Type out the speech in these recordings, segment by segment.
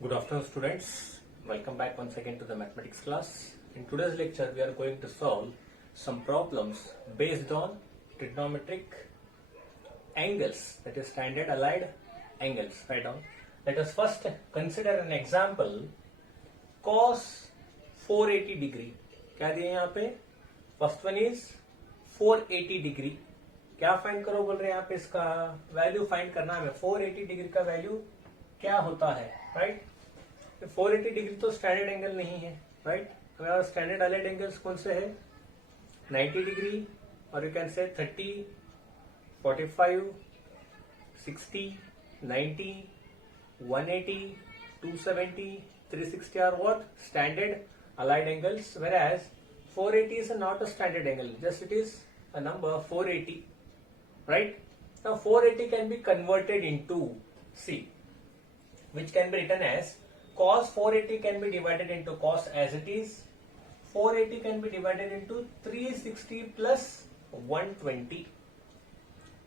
Good afternoon, students. Welcome back once again to the mathematics class. In today's lecture, we are going to solve some problems based on trigonometric angles, that is standard allied angles. Write down. Let us first consider an example cos 480 degree. क्या दिए यहाँ पे? First one is 480 degree. क्या find करो बोल रहे हैं यहाँ पे? इसका वैल्यू फाइंड करना है. 480 डिग्री का वैल्यू क्या होता है, राइट? 480 डिग्री तो स्टैंडर्ड एंगल नहीं है, राइट? हमारा स्टैंडर्ड अलाइड एंगल्स कौन से है? 90 डिग्री, और you can say 30, 45, 60, 90, 180, 270, 360 are what? Standard allied angles, whereas 480 is not a standard angle, just it is a number 480, right? Now 480 can be converted into, see, which can be written as cos 480 can be divided into cos as it is. 480 can be divided into 360 plus 120.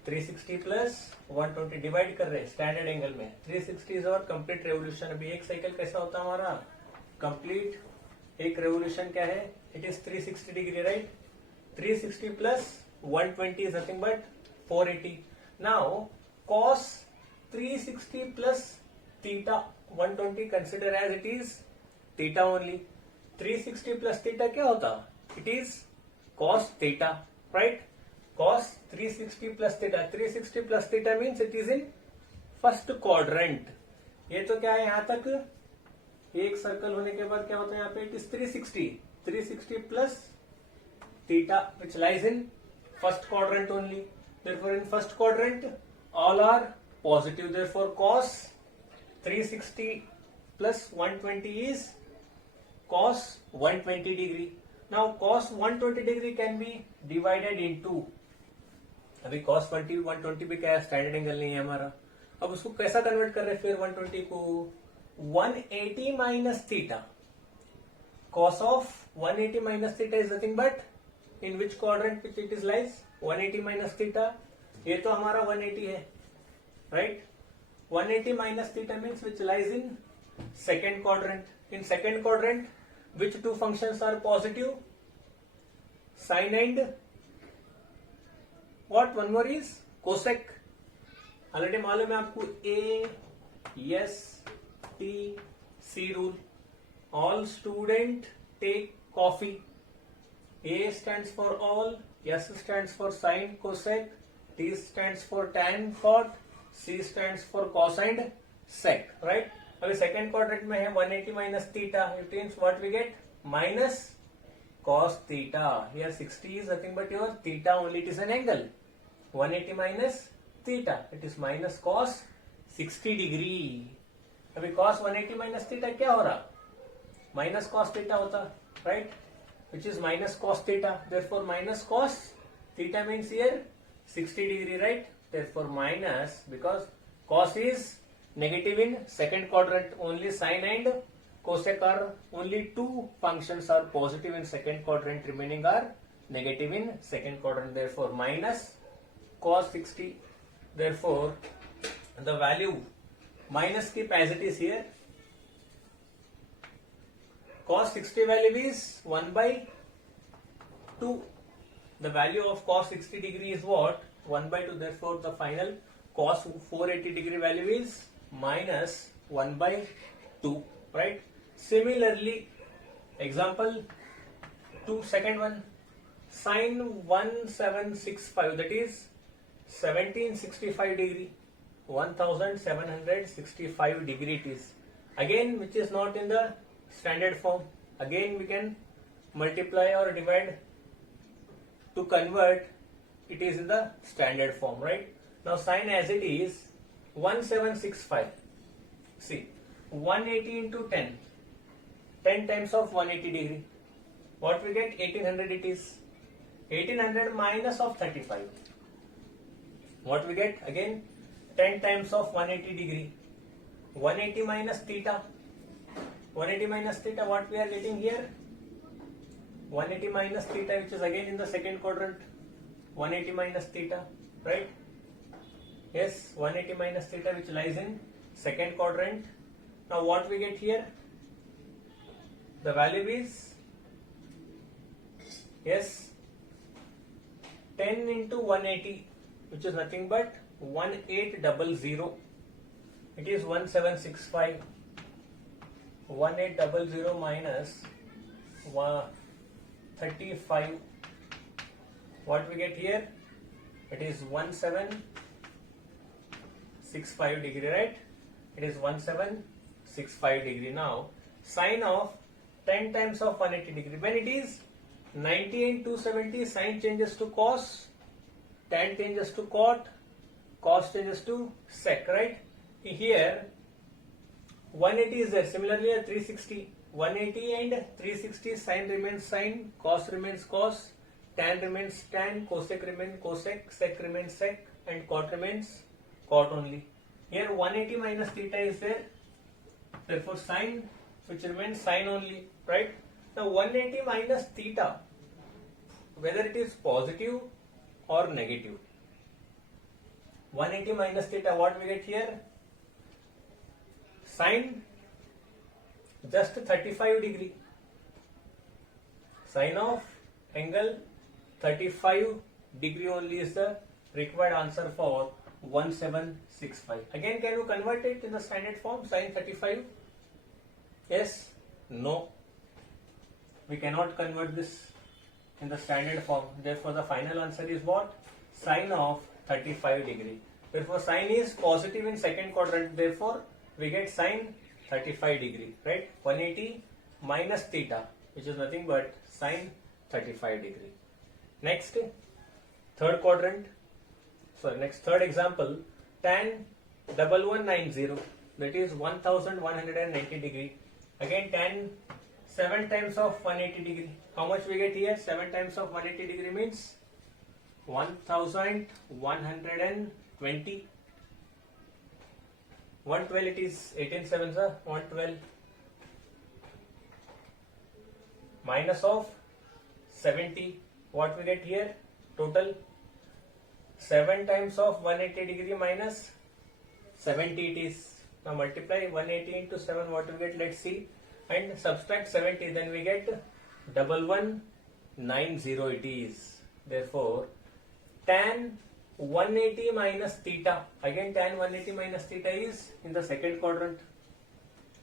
360 plus 120 divide कर रहे हैं standard angle में. 360 is और complete revolution. अभी एक cycle कैसा होता है हमारा? कंप्लीट एक रेवोल्यूशन क्या है? It is 360 degree, right? 360 plus 120 is nothing but 480. Now cos 360 plus theta 120 consider as it is theta only. 360 plus theta क्या होता? It is cos theta, right? Cos 360 plus theta. 360 plus theta means it is in first quadrant. ये तो क्या है यहां तक? एक circle होने के बाद क्या होता है यहाँ पे? It is 360. 360 plus theta which lies in first quadrant only. Therefore in first quadrant all are positive. Therefore cos 360 plus 120 is cos 120 degree. Now cos 120 degree can be divided into, अभी cos 120 भी क्या है? Standard angle नहीं है हमारा. अब उसको कैसा कन्वर्ट कर रहे हैं फिर 120 को? 180 minus theta. cos of 180 minus theta is nothing but in which quadrant it is lies? 180 minus theta. ये तो हमारा 180 है, right? 180 minus theta means which lies in second quadrant. In second quadrant, which two functions are positive? Sine and what? One more is cosec. Already मालूम है आपको A, S, T, C rule. All student take coffee. A stands for all, S stands for sine, cosec, T stands for tan, cot, C stands for cos and sec, right? अभी second quadrant में है 180 minus theta. It means what we get? Minus cos theta. Here 60 is nothing but your theta only. It is an angle. 180 minus theta. It is minus cos 60 degree. अभी cos 180 minus theta क्या हो रहा? Minus cos theta होता, right? Which is minus cos theta. Therefore minus cos theta means here 60 degree, right? Therefore minus, because cos is negative in second quadrant, only sine and cosec are only two functions are positive in second quadrant, remaining are negative in second quadrant. Therefore minus cos 60. Therefore the value minus keep as it is here. Cos 60 value is 1 by 2. The value of cos 60 degree is what? 1 by 2. Therefore the final cos 480 degree value is minus 1 by 2, right? Similarly, example 2, second one, sine 1765, that is 1765 degree. 1765 degree it is. Again, which is not in the standard form. Again we can multiply or divide to convert. It is in the standard form, right? Now sine as it is 1765. See, 180 into 10. 10 times of 180 degree. What we get? 1800 it is. 1800 minus of 35. What we get? Again 10 times of 180 degree. 180 minus theta. 180 minus theta, what we are getting here? 180 minus theta, which is again in the second quadrant. 180 minus theta, right? Yes, 180 minus theta which lies in second quadrant. Now what we get here? The value is, yes, 10 into 180, which is nothing but 1800. It is 1765. 1800 minus 35. What we get here? It is 1765 degree, right? It is 1765 degree. Now sine of 10 times of 180 degree. When it is 90 and 270, sine changes to cos, tan changes to cot, cos changes to sec, right? Here 180 is there. Similarly, at 360, 180 and 360, sine remains sine, cos remains cos, tan remains tan, cosec remains cosec, sec remains sec, and cot remains cot only. Here 180 minus theta is there. Therefore, sine, which remains sine only, right? Now 180 minus theta, whether it is positive or negative. 180 minus theta, what we get here? Sine just 35 degree. Sine of angle 35 degree only is the required answer for 1765. Again, can you convert it in the standard form? Sine 35? Yes? No. We cannot convert this in the standard form. Therefore, the final answer is what? Sine of 35 degree. Therefore, sine is positive in second quadrant. Therefore, we get sine 35 degree, right? 180 minus theta, which is nothing but sine 35 degree. Next, third quadrant. So next third example, tan 1190, that is 1190 degree. Again, tan 7 times of 180 degree. How much we get here? 7 times of 180 degree means 1120. 112 it is, 18 sevens are 112, minus of 70. What we get here? Total 7 times of 180 degree minus 70 it is. Now multiply 180 into 7, what we get? Let's see, and subtract 70, then we get 1190 it is. Therefore, tan 180 minus theta, again tan 180 minus theta is in the second quadrant.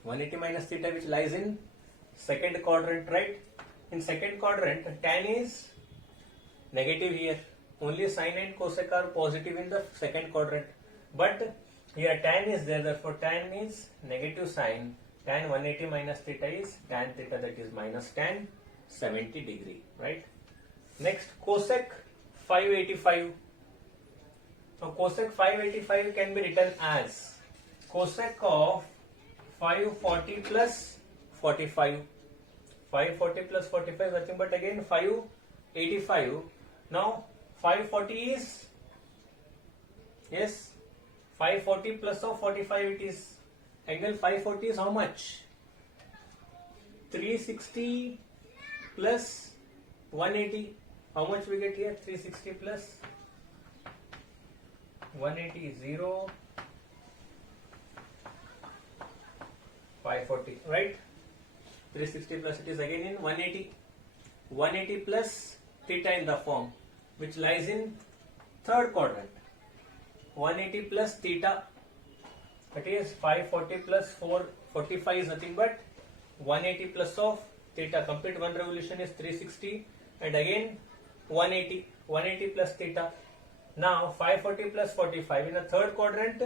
180 minus theta, which lies in second quadrant, right? In second quadrant, tan is negative here. Only sine and cosec are positive in the second quadrant. But here tan is there, therefore tan is negative sine. Tan 180 minus theta is tan theta, that is minus tan 70 degree, right? Next, cosec 585. Now cosec 585 can be written as cosec of 540 plus 45. 540 plus 45 nothing but again 585. Now 540 is, yes, 540 plus of 45 it is. Angle 540 is how much? 360 plus 180. How much we get here? 360 plus 180 is 0, 540, right? 360 plus it is again in 180. 180 plus theta in the form, which lies in third quadrant. 180 plus theta, that is 540 plus 445 is nothing but 180 plus of theta. Complete one revolution is 360, and again 180 plus theta. Now 540 plus 45 in the third quadrant,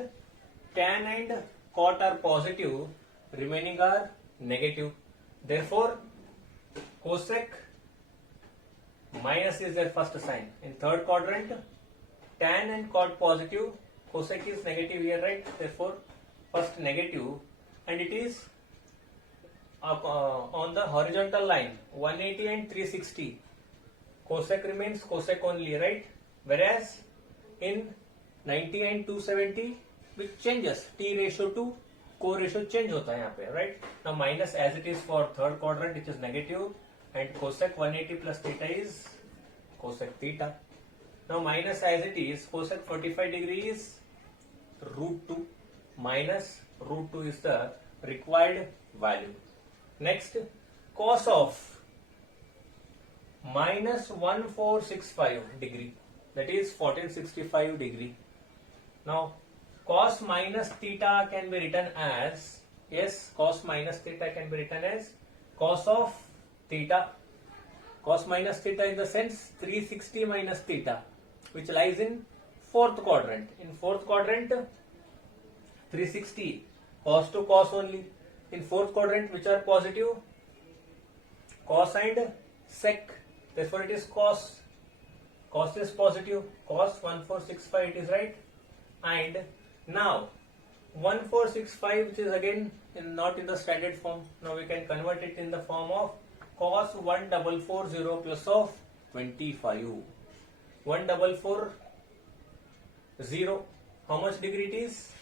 tan and cot are positive, remaining are negative. Therefore, cosec minus is their first sign. In third quadrant, tan and cot positive, cosec is negative here, right? Therefore, first negative, and it is on the horizontal line 180 and 360. Cosec remains cosec only, right? Whereas in 90 and 270, which changes, T ratio to co ratio change होता है यहाँ पे, right? Now minus as it is for third quadrant, which is negative, and cosec 180 plus theta is cosec theta. Now minus as it is, cosec 45 degree is root 2, minus root 2 is the required value. Next, cos of minus 1465 degree, that is 1465 degree. Now cos minus theta can be written as, yes, cos minus theta can be written as cos of theta. Cos minus theta in the sense 360 minus theta, which lies in fourth quadrant. In fourth quadrant, 360 cos to cos only. In fourth quadrant, which are positive, cos and sec. Therefore, it is cos. Cos is positive. Cos 1465, it is right. And now 1465, which is again not in the standard form. Now we can convert it in the form of cos 1440 plus of 25. 1440. How much degree it is?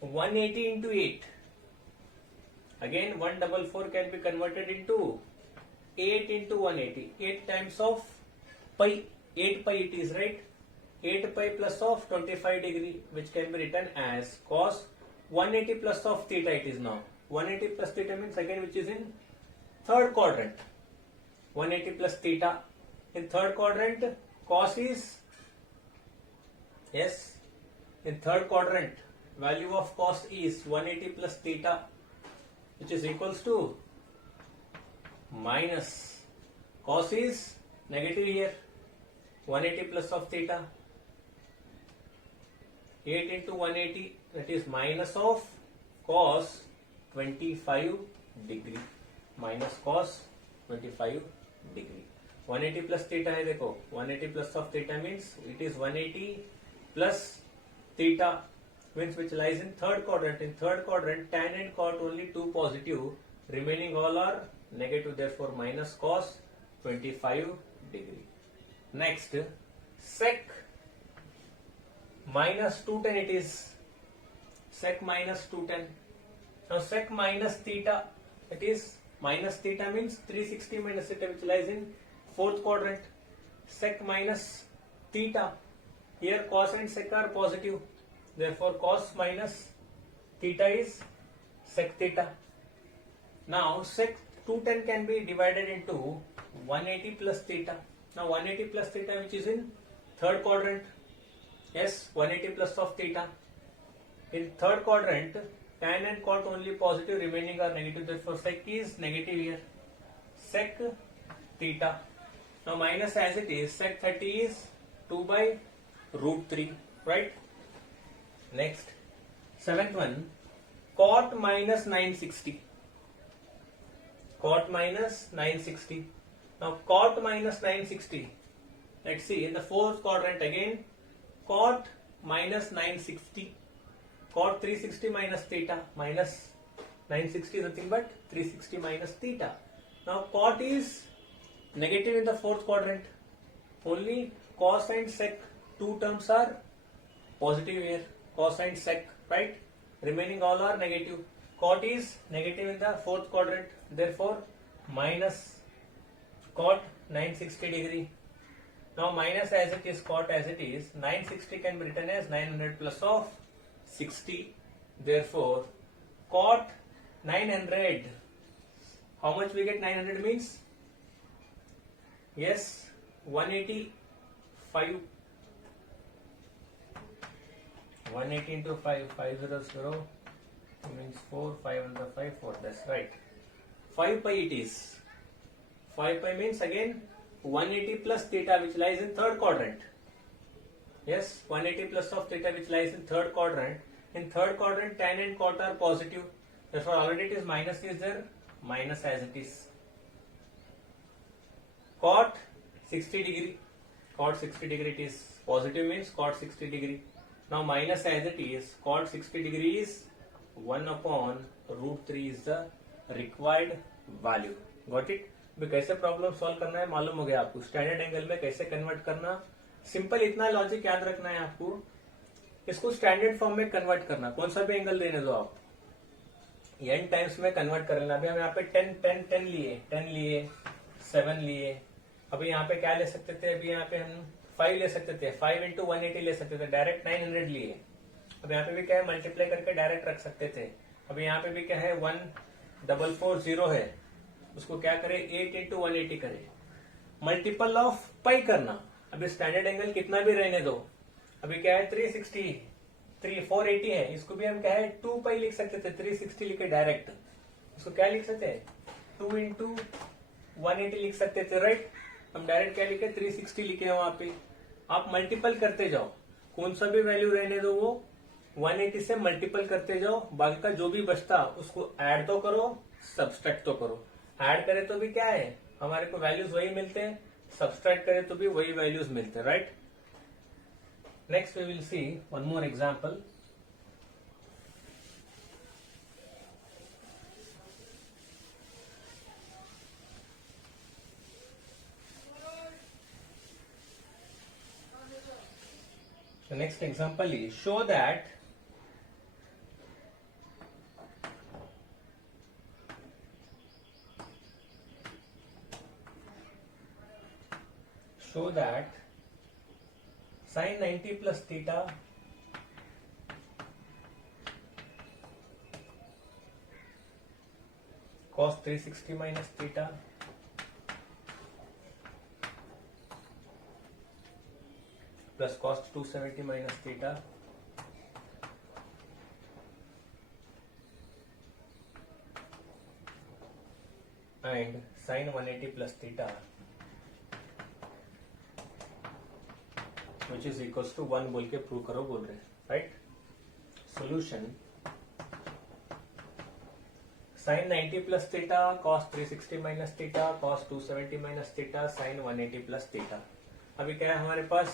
180 into 8. Again 144 can be converted into 8 into 180. 8 times of pi. 8 pi it is, right? 8 pi plus of 25 degree, which can be written as cos 180 plus of theta it is now. 180 plus theta means again which is in third quadrant. 180 plus theta. In third quadrant, cos is, yes, in third quadrant, value of cos is 180 plus theta, which is equals to minus, cos is negative here, 180 plus of theta, 8 into 180, that is minus of cos 25 degree, minus cos 25 degree. 180 plus theta है देखो, 180 plus of theta means it is 180 plus theta, means which lies in third quadrant. In third quadrant, tan and cot only two positive, remaining all are negative, therefore minus cos 25 degree. Next, sec minus 210 it is, sec minus 210. Now sec minus theta, it is minus theta means 360 minus theta, which lies in fourth quadrant. Sec minus theta, here cos and sec are positive, therefore cos minus theta is sec theta. Now sec 210 can be divided into 180 plus theta. Now 180 plus theta, which is in third quadrant, yes, 180 plus of theta. In third quadrant, tan and cot only positive, remaining are negative, therefore sec is negative here, sec theta. Now minus as it is, sec 30 is 2 by root 3, right? Next, seventh one, cot minus 960. Cot minus 960. Now cot minus 960, let's see, in the fourth quadrant again, cot minus 960, cot 360 minus theta, minus 960 is nothing but 360 minus theta. Now cot is negative in the fourth quadrant, only cos and sec, two terms are positive here, cos and sec, right? Remaining all are negative. Cot is negative in the fourth quadrant, therefore minus cot 960 degree. Now minus as it is, cot as it is, 960 can be written as 900 plus of 60, therefore cot 900, how much we get 900 means, yes, 185, 180 into 5, 500 means 4, 5 and the 5, 4, that's right. 5 pi it is. 5 pi means again 180 plus theta, which lies in third quadrant. Yes, 180 plus of theta, which lies in third quadrant. In third quadrant, tan and cot are positive, therefore already it is minus is there, minus as it is. Cot 60 degree, cot 60 degree it is, positive means cot 60 degree. Now minus as it is, cot 60 degree is 1 upon root 3 is the required value. Got it? भी कैसे problem solve करना है मालूम हो गया आपको, standard angle में कैसे कन्वर्ट करना, सिंपल इतना लॉजिक याद रखना है आपको, इसको स्टैंडर्ड फॉर्म में कन्वर्ट करना, कौन सा भी एंगल देने दो आप, n टाइम्स में कन्वर्ट कर लेना। अभी हम यहाँ पे 10 लिए 7 लिए, अभी यहाँ पे क्या ले सकते थे, अभी यहाँ पे हम 5 ले सकते थे, 5 इंटू 180 ले सकते थे, डायरेक्ट 900 लिए। अब यहाँ पे भी क्या है, मल्टीप्लाई करके डायरेक्ट रख सकते थे। अभी यहाँ पे भी क्या है 1440 है, उसको क्या करे 8 इंटू 180 करे, मल्टीपल ऑफ पाई करना। अभी स्टैंडर्ड एंगल कितना भी रहने दो, अभी क्या है 480 है, इसको भी हम क्या है 2 पाई लिख सकते थे, 360 लिखे डायरेक्ट, इसको क्या लिख सकते हैं 2 इंटू 180 लिख सकते थे, राइट। हम डायरेक्ट क्या लिखे 360 लिखे हैं वहां पे। आप मल्टीपल करते जाओ, कौन सा भी वैल्यू रहने दो वो 180 से मल्टीपल करते जाओ, बाकी का जो भी बचता उसको ऐड तो करो सब्सट्रैक्ट तो करो। ऐड करे तो भी क्या है हमारे को वैल्यूज वही मिलते हैं, सब्सट्रैक्ट करे तो भी वही वैल्यूज मिलते हैं, right. Next we will see one more example. The next example is show that sin 90 plus theta cos 360 minus theta plus cos 270 minus theta and sin 180 plus theta which is equals to 1 बोल के prove करो बोल रहे, right. Solution sin 90 plus theta cos 360 minus theta cos 270 minus theta sin 180 plus theta। अभी क्या है हमारे पास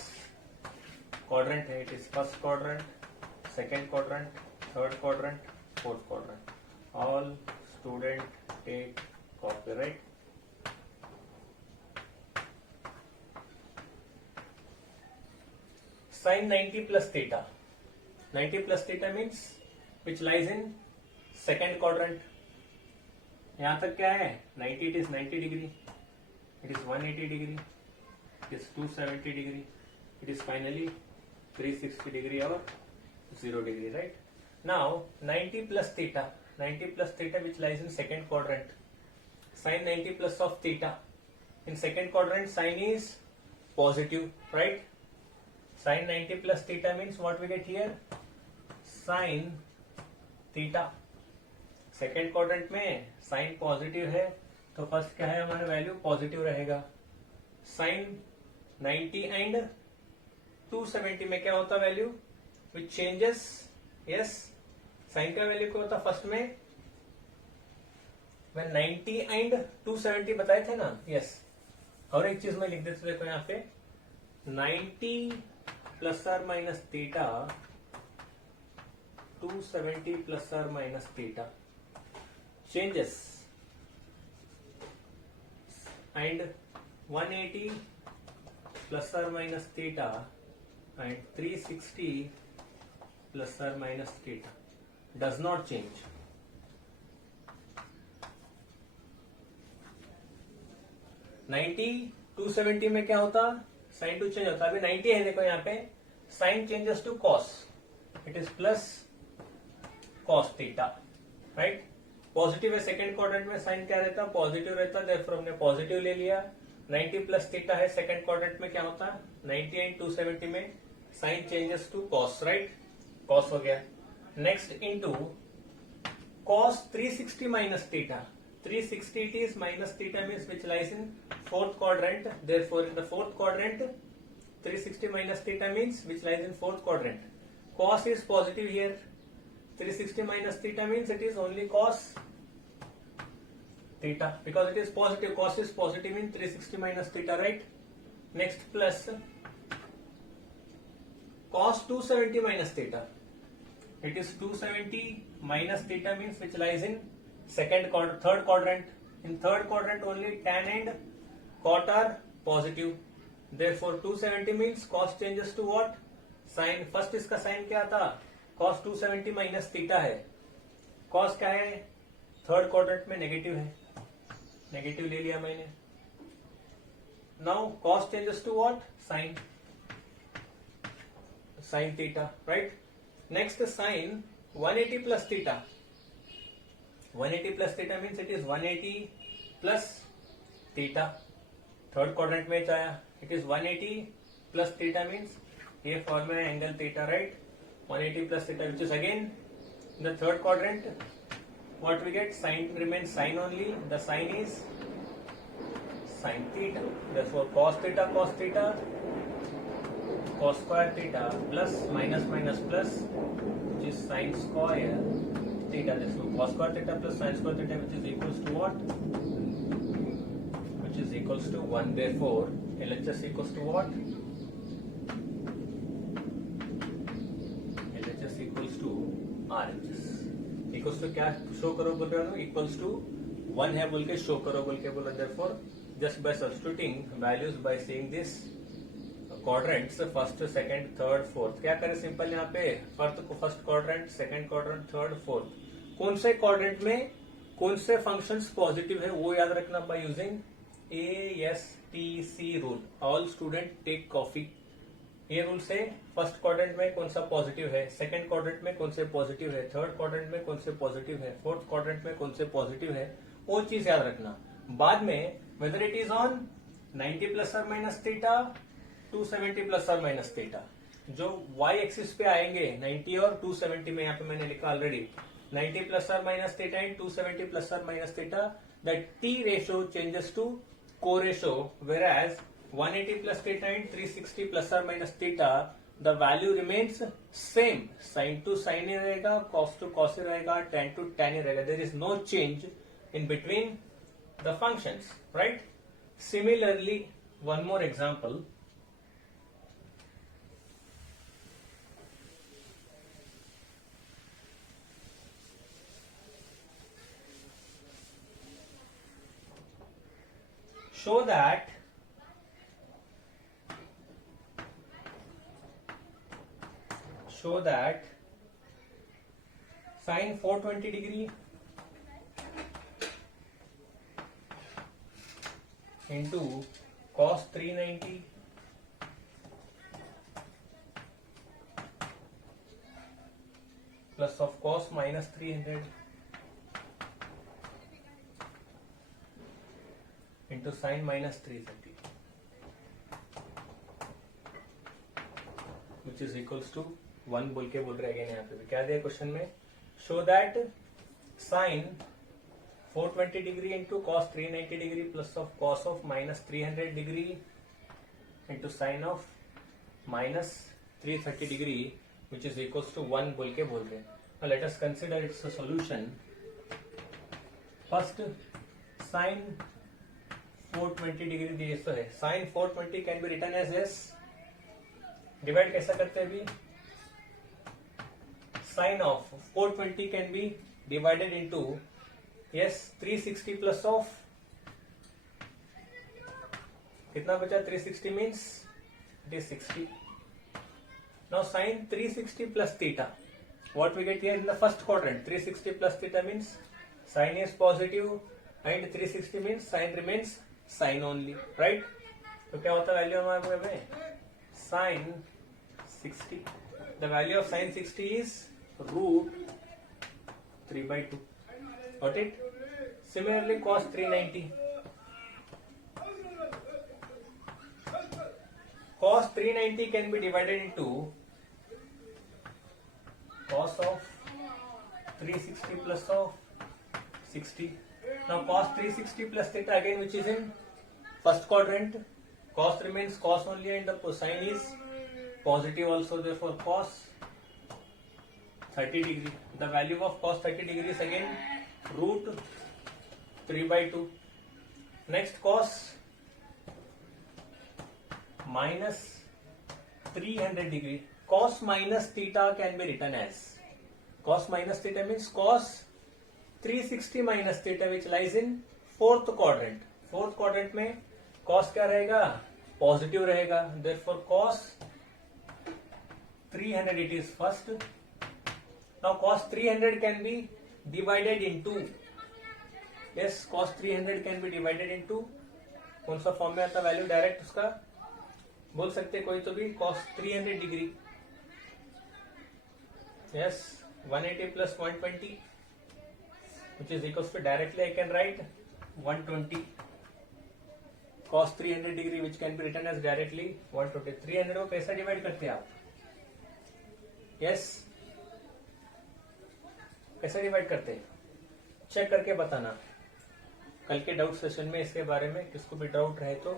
क्वाड्रेंट है, it is first quadrant, second quadrant, third quadrant, fourth quadrant. All student take copy, right. sin 90 plus theta, 90 plus theta means which lies in second quadrant। यहां तक क्या है 90, it is 90 degree, it is 180 degree, it is 270 degree, it is finally 360 degree or 0 degree, right। now 90 plus theta which lies in second quadrant, sin 90 plus of theta, in second quadrant sin is positive, right। sin 90 plus theta means what we get here sin theta। Second quadrant में sine positive है तो first क्या है हमारा value positive रहेगा। Sine 90 and 270 में क्या होता value which changes, yes sine का वैल्यू क्या होता फर्स्ट में मैं 90 एंड 270 बताए थे ना, यस। और एक चीज में लिख देते देखो यहाँ पे 90 plus or minus theta 270 plus or minus theta changes and 180 plus or minus theta and 360 plus or minus theta does not change। Ninety 270 में क्या होता साइन टू चेंज होता, अभी 90 है देखो यहाँ पे sine changes to cos, it is plus cos theta, right. Positive है सेकंड क्वाड्रेंट में साइन क्या रहता पॉजिटिव रहता, देयरफॉर हमने पॉजिटिव ले लिया। 90 प्लस थीटा है सेकंड क्वाड्रेंट में क्या होता 90 एंड 270 में sine changes to cos, right, cos हो गया। Next into cos 360 minus theta, 360 it is minus theta means which lies in fourth quadrant, therefore in the fourth quadrant 360 minus theta means which lies in fourth quadrant, cos is positive here, 360 minus theta means it is only cos theta because it is positive, cos is positive in 360 minus theta, right। next plus cos 270 minus theta, it is 270 minus theta means which lies in third quadrant, in third quadrant only tan and cot are positive, therefore 270 means cos changes to what sin, first इसका sin क्या था cos 270 minus theta है, cos क्या है third quadrant में negative है, negative ले लिया मैंने। Now cos changes to what sin, sin थीटा, right. Next sin 180 plus theta, 180 plus theta means it is 180 plus theta. Third quadrant में आया, it is 180 plus theta means ये formula angle theta, right. 180 plus theta, which is again in the third quadrant. What we get? Sine remains sine only. The sine is sine theta. Therefore, cos theta, cos square theta plus minus minus plus, which is sine square theta. Therefore, cos square theta plus sine square theta, which is equals to what? Which is equals to 1. Therefore, LHS equals to what? LHS equals to RHS. Equals to क्या show करो बोल रहे हो? Equals to 1 है बोल के show करो बोल के बोला. Therefore just by substituting values by seeing this quadrants, first second third fourth, क्या करें सिंपल यहाँ पे first quadrant, second quadrant, third fourth, कौन से क्वाड्रेंट में कौन से फंक्शंस पॉजिटिव है वो याद रखना by using ASTC rule. All student take copy. ये रूल से फर्स्ट क्वाड्रेंट में कौन सा पॉजिटिव है, सेकंड क्वाड्रेंट में कौन से पॉजिटिव है, थर्ड क्वाड्रेंट में कौन से पॉजिटिव है, फोर्थ क्वाड्रेंट में कौन से पॉजिटिव है, वो चीज याद रखना. बाद में whether it is on 90 plus और माइनस थीटा, 270 प्लस और माइनस थीटा, जो y एक्सिस पे आएंगे 90 और 270 में, यहाँ पे मैंने लिखा ऑलरेडी 90 प्लस और माइनस थीटा एंड 270 प्लस और minus theta, that t ratio changes to co-ratio, whereas 180 plus theta and 360 plus or minus theta, the value remains same. Sin to sin ही रहेगा, cos to cos ही रहेगा, tan to tan ही रहेगा. There is no change in between the functions, right? Similarly, one more example. Show that sin 420 degree into cos 390 plus of cos minus 300 into sin minus 330, which is equals to 1 बोल के बोल रहे हैं. यहाँ पे क्या दिया क्वेश्चन में? Show that sin 420 degree into cos 390 degree plus of cos of minus 300 degree into sine of minus 330 degree, which is equals to 1 बोल के बोल रहे हैं. Let us consider it's a solution. First sin 420 degree दिए तो है. sin 420 can be written as S. Divide कैसा करते हैं अभी? sin of 420 can be divided into 360 plus of कितना बचा? 360 means it is 60. Now sin 360 plus theta, what we get here in the first quadrant? 360 plus theta means sin is positive and 360 means sin remains sin only, right? तो क्या होता है value हमारे में? sin 60. The value of sin 60 is root 3/2. Got it? Similarly, cos 390. Cos 390 can be divided into cos of 360 plus of 60. Now cos 360 plus theta again, which is in first quadrant. Cos remains cos only and the sine is positive also. Therefore, cos 30 degree. The value of cos 30 degree is again root 3/2. Next, cos minus 300 degree. Cos minus theta can be written as, cos minus theta means cos 360 minus theta, which lies in fourth quadrant. Fourth quadrant में cos क्या रहेगा? Positive रहेगा. Therefore, cos 300 it is first. Now cos 300 can be divided into, cos 300 can be divided into, कौन सा form में आता value? Direct उसका बोल सकते कोई तो भी. cos 300 degree 180 plus 120 which is equals to directly I can write 120 cos 300 degree, which can be written as directly 120. 300 को कैसा डिवाइड करते हैं आप? यस, कैसा डिवाइड करते हैं? चेक करके बताना। कल के डाउट सेशन में इसके बारे में किसको भी डाउट रहे तो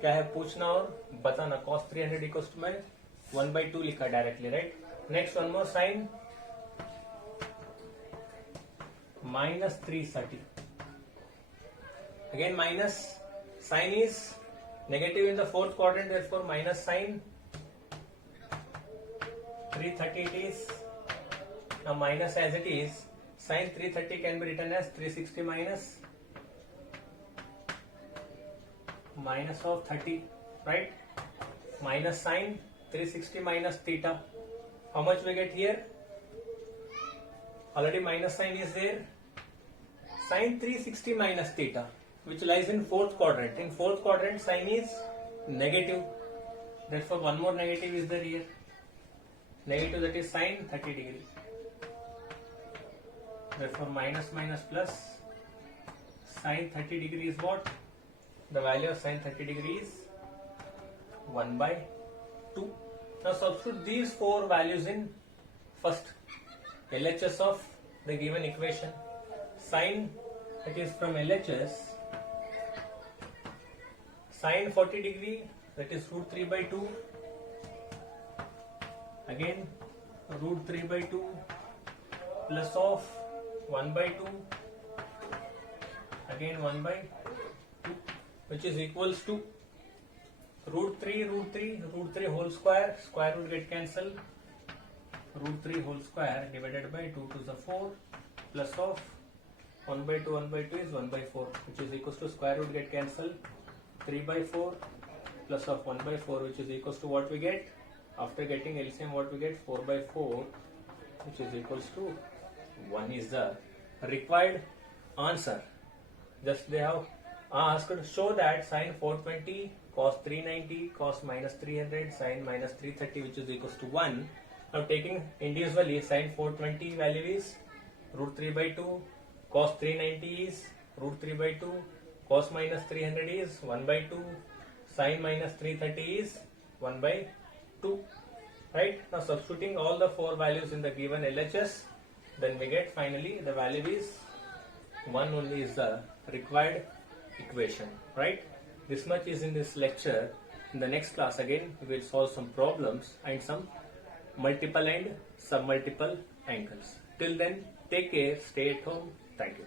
क्या है पूछना और बताना। cos 300 इक्वल्स टू में 1/2 लिखा directly, right. Next one more, sine -330. Again minus, sign is negative in the fourth quadrant, therefore minus sign 330 it is. Now minus as it is, sin 330 can be written as 360 minus of 30, right? Minus sin 360 minus theta. How much we get here? Already minus sign is there. Sin 360 minus theta, which lies in fourth quadrant. In fourth quadrant, sign is negative. Therefore, one more negative is there here. Negative, that is sin 30 degree. Therefore, minus minus plus. Sin 30 degree is what? The value of sin 30 degree is 1/2. Now substitute these four values in first LHS of the given equation. Sin, it is from LHS, sin 40 degree, that is root 3/2. Again root 3/2 plus of 1/2. Again 1/2, which is equals to root 3 whole square. Square root get cancelled. Root 3 whole square divided by 2 to the 4 plus of 1/2 is 1/4, which is equals to square root get cancelled. 3/4 plus of 1/4, which is equals to what we get after getting LCM, what we get 4/4, which is equals to 1 is the required answer. Just they have asked, show that sin 420 cos 390 cos minus 300 sin minus 330, which is equals to 1. Now taking individually, sin 420 value is root 3/2, cos 390 is root 3/2, cos minus 300 is 1/2, sin minus 330 is 1/2, right? Now substituting all the four values in the given LHS, then we get finally the value is 1 only is the required equation, right? This much is in this lecture. In the next class again we will solve some problems and some multiple and submultiple angles. Till then, take care, stay at home. Thank you.